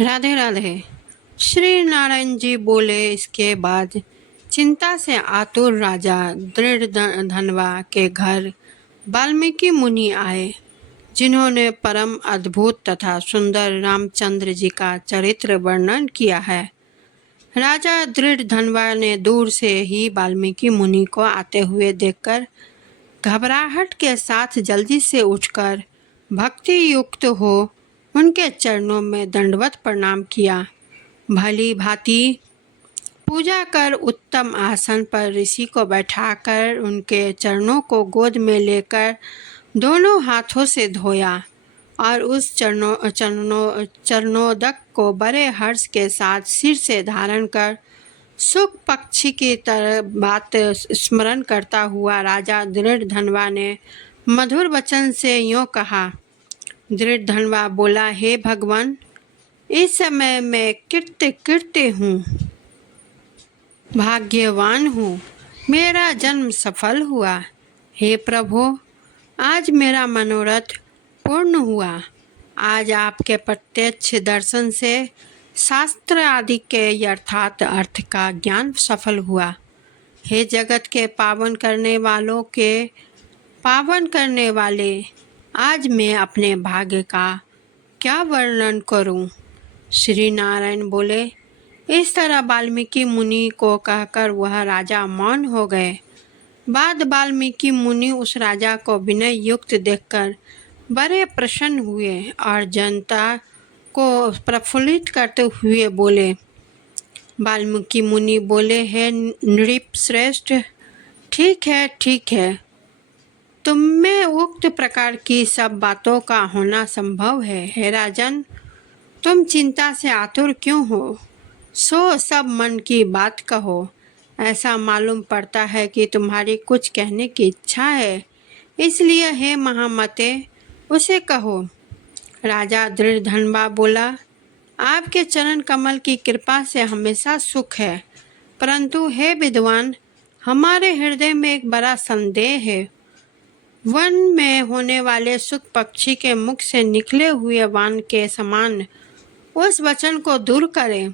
राधे राधे। श्री नारायण जी बोले। इसके बाद चिंता से आतुर राजा दृढ़ धनवा के घर वाल्मीकि मुनि आए, जिन्होंने परम अद्भुत तथा सुंदर रामचंद्र जी का चरित्र वर्णन किया है। राजा दृढ़ धनवा ने दूर से ही वाल्मीकि मुनि को आते हुए देखकर घबराहट के साथ जल्दी से उठकर भक्ति युक्त हो उनके चरणों में दंडवत प्रणाम किया। भली भांति पूजा कर उत्तम आसन पर ऋषि को बैठाकर उनके चरणों को गोद में लेकर दोनों हाथों से धोया और उस चरणोदक को बड़े हर्ष के साथ सिर से धारण कर सुख पक्षी की तरह बात स्मरण करता हुआ राजा दृढ़ धनवा ने मधुर वचन से यूँ कहा। दृढ़ धनवा बोला, हे भगवान, इस समय मैं कृत्य हूँ, भाग्यवान हूँ, मेरा जन्म सफल हुआ। हे प्रभु, आज मेरा मनोरथ पूर्ण हुआ। आज आपके प्रत्यक्ष दर्शन से शास्त्र आदि के यथार्थ अर्थ का ज्ञान सफल हुआ। हे जगत के पावन करने वाले, आज मैं अपने भाग्य का क्या वर्णन करूं? श्री नारायण बोले। इस तरह वाल्मीकि मुनि को कहकर वह राजा मौन हो गए। बाद वाल्मीकि मुनि उस राजा को विनय युक्त देखकर बड़े प्रसन्न हुए और जनता को प्रफुल्लित करते हुए बोले। वाल्मीकि मुनि बोले, हे नृप श्रेष्ठ, ठीक है, तुम में उक्त प्रकार की सब बातों का होना संभव है। हे राजन, तुम चिंता से आतुर क्यों हो? सो सब मन की बात कहो। ऐसा मालूम पड़ता है कि तुम्हारी कुछ कहने की इच्छा है, इसलिए हे महामते, उसे कहो। राजा दृढ़ धनवा बोला, आपके चरण कमल की कृपा से हमेशा सुख है, परंतु हे विद्वान, हमारे हृदय में एक बड़ा संदेह है। वन में होने वाले सुख पक्षी के मुख से निकले हुए वाण के समान उस वचन को दूर करें।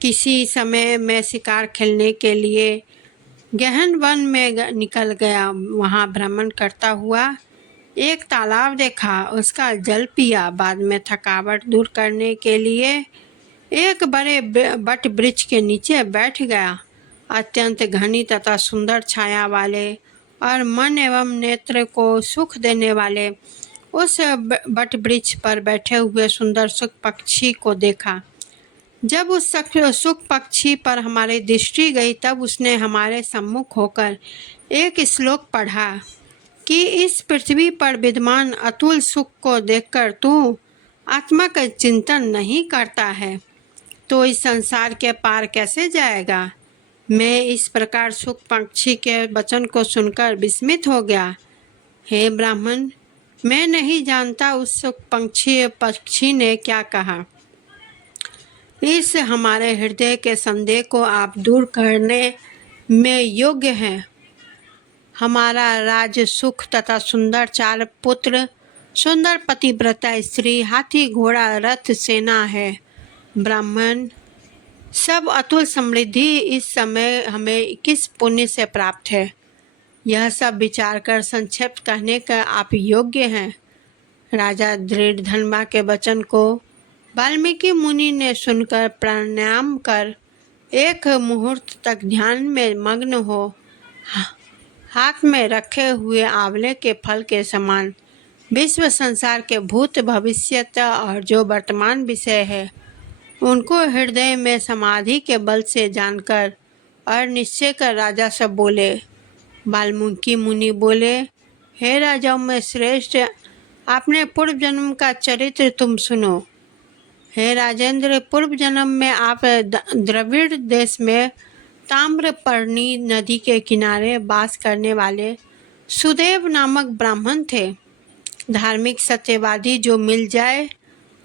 किसी समय मैं शिकार खेलने के लिए गहन वन में निकल गया। वहां भ्रमण करता हुआ एक तालाब देखा, उसका जल पिया। बाद में थकावट दूर करने के लिए एक बड़े बट वृक्ष के नीचे बैठ गया। अत्यंत घनी तथा सुंदर छाया वाले और मन एवं नेत्र को सुख देने वाले उस बट वृक्ष पर बैठे हुए सुंदर सुख पक्षी को देखा। जब उस सुख पक्षी पर हमारी दृष्टि गई, तब उसने हमारे सम्मुख होकर एक श्लोक पढ़ा कि इस पृथ्वी पर विद्यमान अतुल सुख को देखकर तू आत्मा का चिंतन नहीं करता है, तो इस संसार के पार कैसे जाएगा? मैं इस प्रकार सुख पक्षी के वचन को सुनकर विस्मित हो गया। हे ब्राह्मण, मैं नहीं जानता उस सुख पक्षी ने क्या कहा। इस हमारे हृदय के संदेह को आप दूर करने में योग्य हैं। हमारा राज सुख तथा सुंदर 4 पुत्र, सुंदर पतिव्रता स्त्री, हाथी घोड़ा रथ सेना है। ब्राह्मण, सब अतुल समृद्धि इस समय हमें किस पुण्य से प्राप्त है? यह सब विचार कर संक्षिप्त कहने का आप योग्य हैं। राजा दृढ़ धनवा के वचन को वाल्मीकि मुनि ने सुनकर प्रणाम कर एक मुहूर्त तक ध्यान में मग्न हो हाथ में रखे हुए आंवले के फल के समान विश्व संसार के भूत भविष्यत और जो वर्तमान विषय है उनको हृदय में समाधि के बल से जानकर और निश्चय कर राजा से बोले। वाल्मीकि मुनि बोले, हे राजाओं में श्रेष्ठ, आपने पूर्व जन्म का चरित्र तुम सुनो। हे राजेंद्र, पूर्व जन्म में आप द्रविड़ देश में ताम्रपर्णी नदी के किनारे वास करने वाले सुदेव नामक ब्राह्मण थे। धार्मिक सत्यवादी जो मिल जाए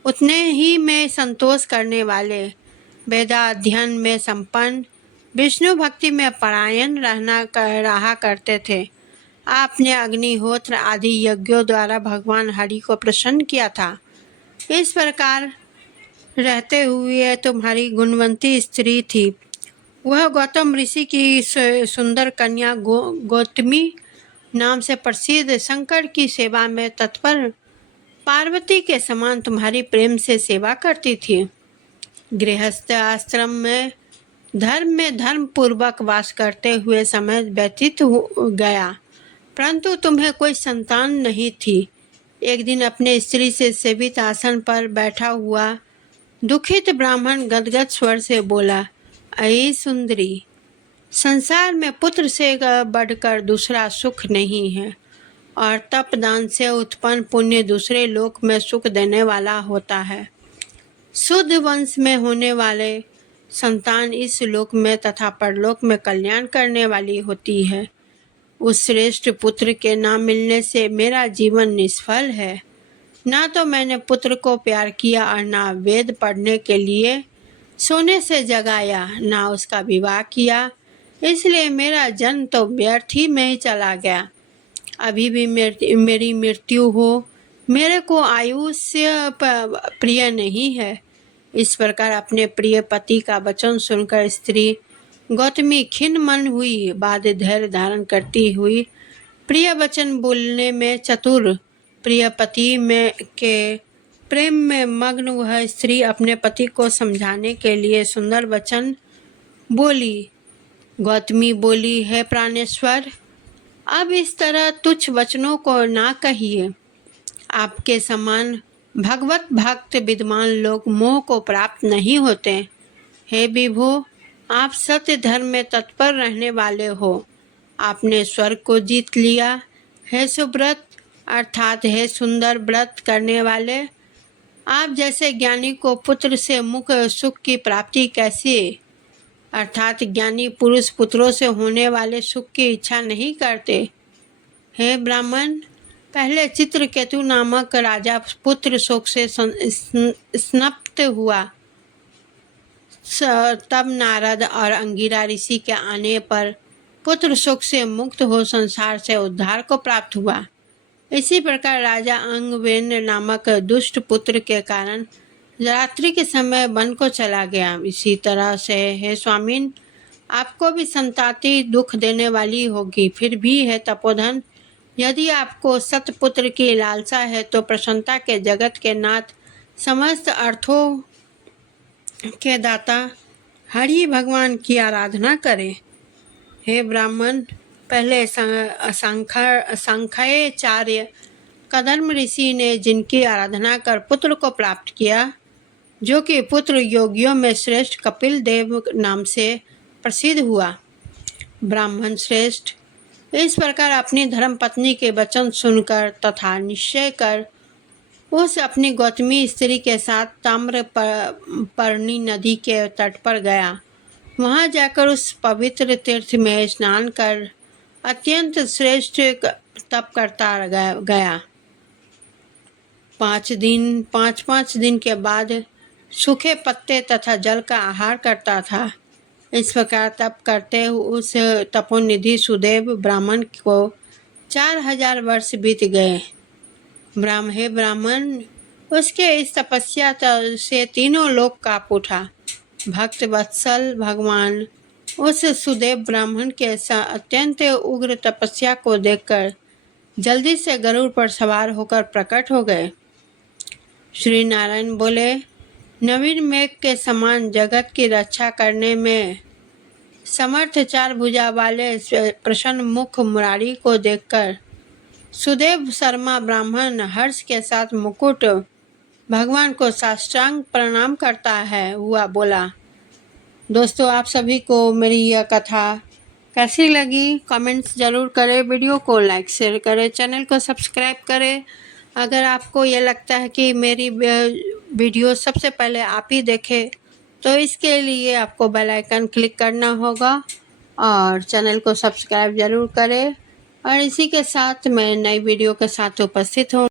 उतने ही में संतोष करने वाले, वेदाध्ययन में संपन्न, विष्णु भक्ति में परायण रहा करते थे। आपने अग्निहोत्र आदि यज्ञों द्वारा भगवान हरि को प्रसन्न किया था। इस प्रकार रहते हुए तुम्हारी गुणवंती स्त्री थी। वह गौतम ऋषि की सुंदर कन्या गौतमी नाम से प्रसिद्ध शंकर की सेवा में तत्पर पार्वती के समान तुम्हारी प्रेम से सेवा करती थी। गृहस्थ आश्रम में धर्म पूर्वक वास करते हुए समय व्यतीत हो गया, परंतु तुम्हें कोई संतान नहीं थी। एक दिन अपने स्त्री से सेवित आसन पर बैठा हुआ दुखित ब्राह्मण गदगद स्वर से बोला, अये सुंदरी, संसार में पुत्र से बढ़कर दूसरा सुख नहीं है, और तपदान से उत्पन्न पुण्य दूसरे लोक में सुख देने वाला होता है। शुद्ध वंश में होने वाले संतान इस लोक में तथा परलोक में कल्याण करने वाली होती है। उस श्रेष्ठ पुत्र के ना मिलने से मेरा जीवन निष्फल है। ना तो मैंने पुत्र को प्यार किया और ना वेद पढ़ने के लिए सोने से जगाया, ना उसका विवाह किया, इसलिए मेरा जन्म तो व्यर्थ ही में ही चला गया। अभी भी मेरी मृत्यु हो, मेरे को आयुष्य प्रिय नहीं है। इस प्रकार अपने प्रिय पति का वचन सुनकर स्त्री गौतमी खिन्न मन हुई। बाद धैर्य धारण करती हुई प्रिय वचन बोलने में चतुर प्रिय पति के प्रेम में मग्न वह स्त्री अपने पति को समझाने के लिए सुंदर वचन बोली। गौतमी बोली, है प्राणेश्वर, अब इस तरह तुच्छ वचनों को ना कहिए। आपके समान भगवत भक्त विद्वान लोग मोह को प्राप्त नहीं होते। हे विभो, आप सत्य धर्म में तत्पर रहने वाले हो। आपने स्वर्ग को जीत लिया। हे सुव्रत अर्थात हे सुंदर व्रत करने वाले, आप जैसे ज्ञानी को पुत्र से मुख सुख की प्राप्ति कैसी, अर्थात ज्ञानी पुरुष पुत्रों से होने वाले सुख की इच्छा नहीं करते। हे ब्राह्मण, पहले चित्रकेतु नामक राजा पुत्र शोक से स्नप्त हुआ। तब नारद और अंगिरा ऋषि के आने पर पुत्र शोक से मुक्त हो संसार से उद्धार को प्राप्त हुआ। इसी प्रकार राजा अंगवेन नामक दुष्ट पुत्र के कारण रात्रि के समय वन को चला गया। इसी तरह से हे स्वामिन, आपको भी संताति दुख देने वाली होगी। फिर भी है तपोधन, यदि आपको सतपुत्र की लालसा है तो प्रसन्नता के जगत के नाथ समस्त अर्थों के दाता हरि भगवान की आराधना करें। हे ब्राह्मण, पहले सांख्याचार्य कदम्ब ऋषि ने जिनकी आराधना कर पुत्र को प्राप्त किया, जो कि पुत्र योगियों में श्रेष्ठ कपिल देव नाम से प्रसिद्ध हुआ। ब्राह्मण श्रेष्ठ, इस प्रकार अपनी धर्म पत्नी के वचन सुनकर तथा निश्चय कर उस अपनी गौतमी स्त्री के साथ ताम्रपर्णी नदी के तट पर गया। वहां जाकर उस पवित्र तीर्थ में स्नान कर अत्यंत श्रेष्ठ तप करता गया। 5 दिन के बाद सूखे पत्ते तथा जल का आहार करता था। इस प्रकार तप करते उस तपोनिधि सुदेव ब्राह्मण को 4000 वर्ष बीत गए। हे ब्राह्मण, उसके इस तपस्या से तीनों लोक कांप उठा। भक्त वत्सल भगवान उस सुदेव ब्राह्मण के अत्यंत उग्र तपस्या को देखकर जल्दी से गरुड़ पर सवार होकर प्रकट हो गए। श्री नारायण बोले, नवीन मेघ के समान जगत की रक्षा करने में समर्थ 4 भुजा वाले प्रसन्न मुख मुरारी को देखकर सुदेव शर्मा ब्राह्मण हर्ष के साथ मुकुट भगवान को साष्टांग प्रणाम करता है हुआ बोला। दोस्तों, आप सभी को मेरी यह कथा कैसी लगी कमेंट्स ज़रूर करें। वीडियो को लाइक शेयर करें, चैनल को सब्सक्राइब करें। अगर आपको ये लगता है कि मेरी वीडियो सबसे पहले आप ही देखें तो इसके लिए आपको बेल आइकन क्लिक करना होगा और चैनल को सब्सक्राइब ज़रूर करें। और इसी के साथ मैं नई वीडियो के साथ उपस्थित हूँ।